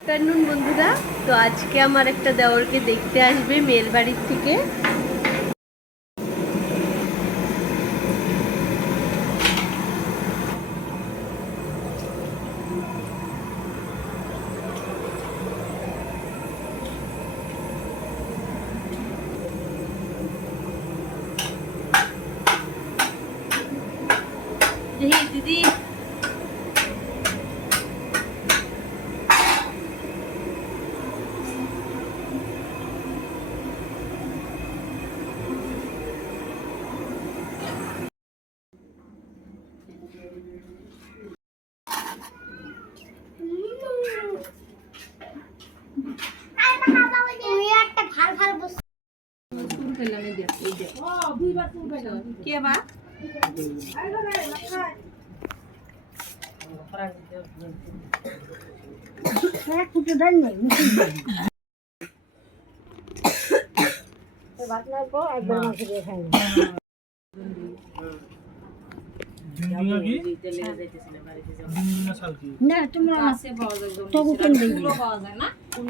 Afternoon বন্ধুরা, তো আজকে আমার একটা দেওরকে দেখতে আসবে মেয়ের বাড়ির থেকে। দিদি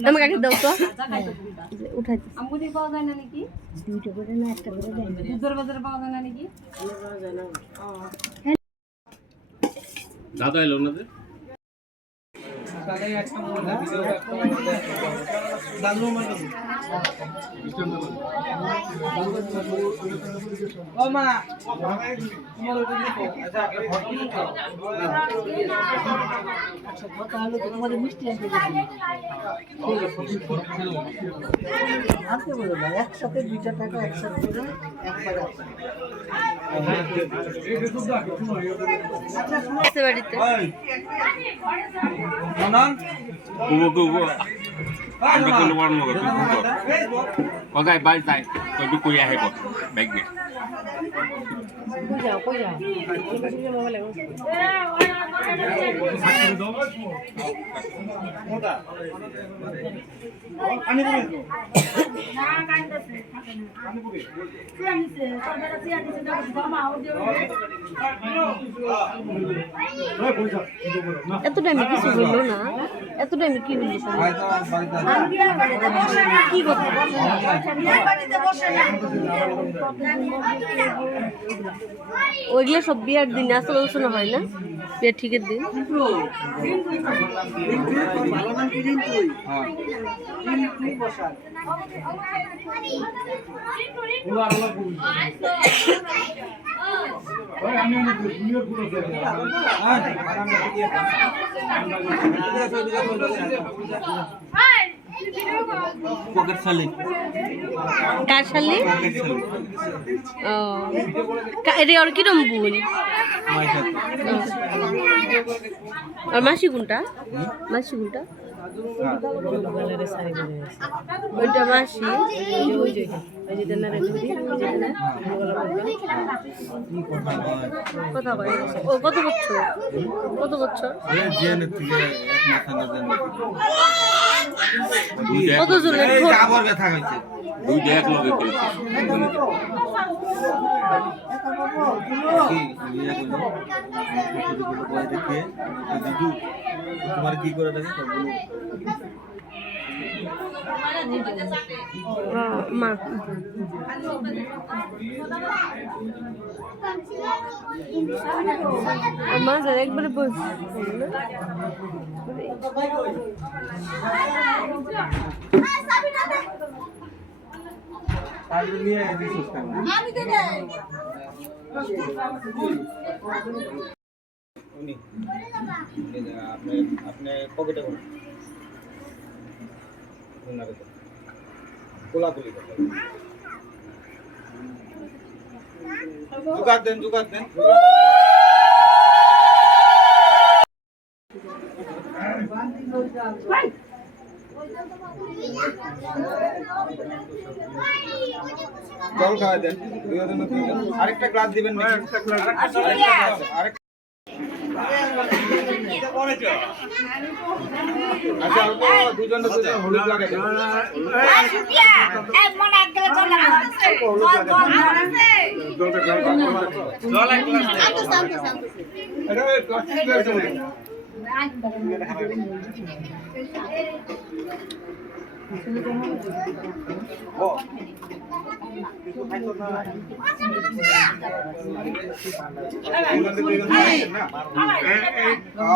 আমাকে আগে দাও তো, উঠাই আমগুলি পাওয়া যায় না নাকি? দুটো করে না একটা করে দেন। দুধের বাজারে পাওয়া যায় না নাকি? দাদা এলো না যে একসাথে 2টা টাকা একসাথে করে বাড়িতে có gai bay tay tôi biết cô hay có bệnh gì এত টাইমে কিছু বললো না, এত টাইমে কি বললো কি করতে ওইগুলো সব বিয়ার দিন আসলে আলোচনা হয় না, বিয়ার ঠিকের দিন। কার শালি? ও এটা আর কিরম বোন? আর মাসি কোনটা? মাসি কোনটা? ওইটা মাসি। কথা কয় ও কত বছর? কত বছর? কত জনের দুইটা এক লগে করেছে তোমার কি করে থাকে মা আমার একবারে বলছি আপনি পকেটে কোলাকুলি জোগাড় দেন জল খাওয়া দেন, আরেকটা গ্লাস দিবেন আরেকটা আচ্ছা অল্প দুজন হলুদ লাগে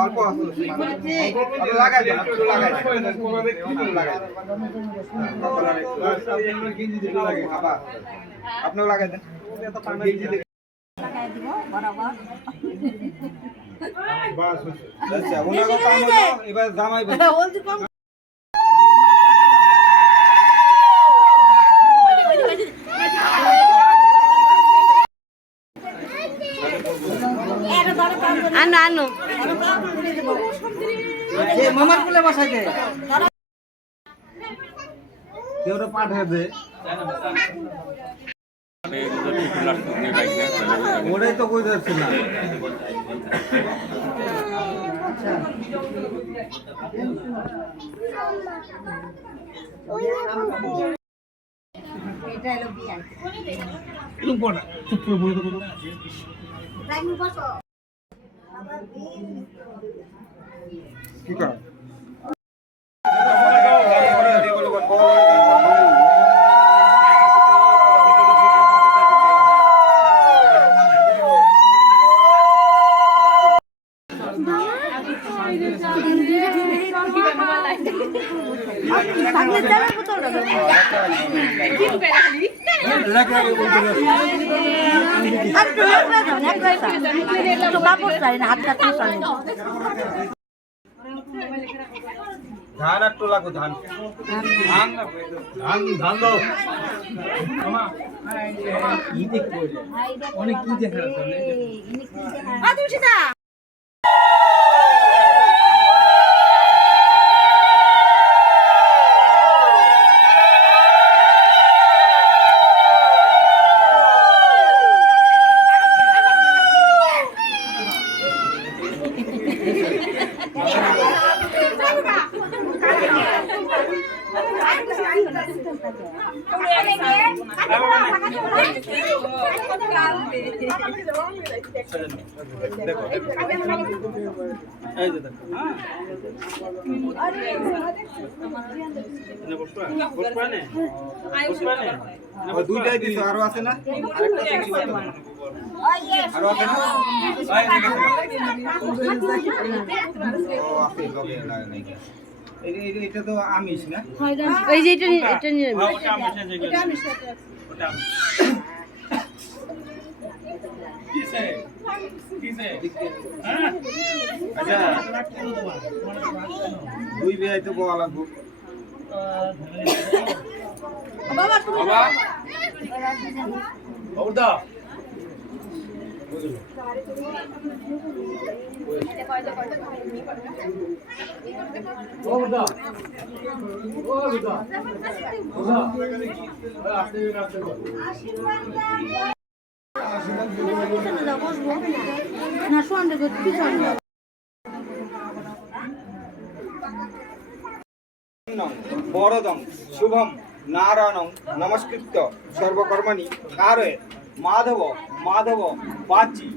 অল্প লাগাই দেন, একটু লাগাই আপনিও লাগাই দেন। লাগাই দিব বরাবর। আচ্ছা, ওনার কথা হলো এবার জামাই ভাই। আনো আনো মামার কোলে বসাই দে। কেউ তো পাঠিয়ে দে। ওটাই তো কই যাচ্ছে না। এটা হলো বিয়া। কি কর? ধান একটু লাগো, ধান ধান ধান ধান দাও। অনেক কি দেখা দুইটাই দিছ, আরো আছে না? আরো আছে না? এটা তো আমিষ না? এই যে এটা এটা নিয়ে আচ্ছা, দুই বিয়াই তো বলা লাগবো। না শুনতে পিছনে বরদং শুভম নারায়ণং নমস্কৃত্য সর্বকর্মাণি কারয়ে মাধব মাধব বাচি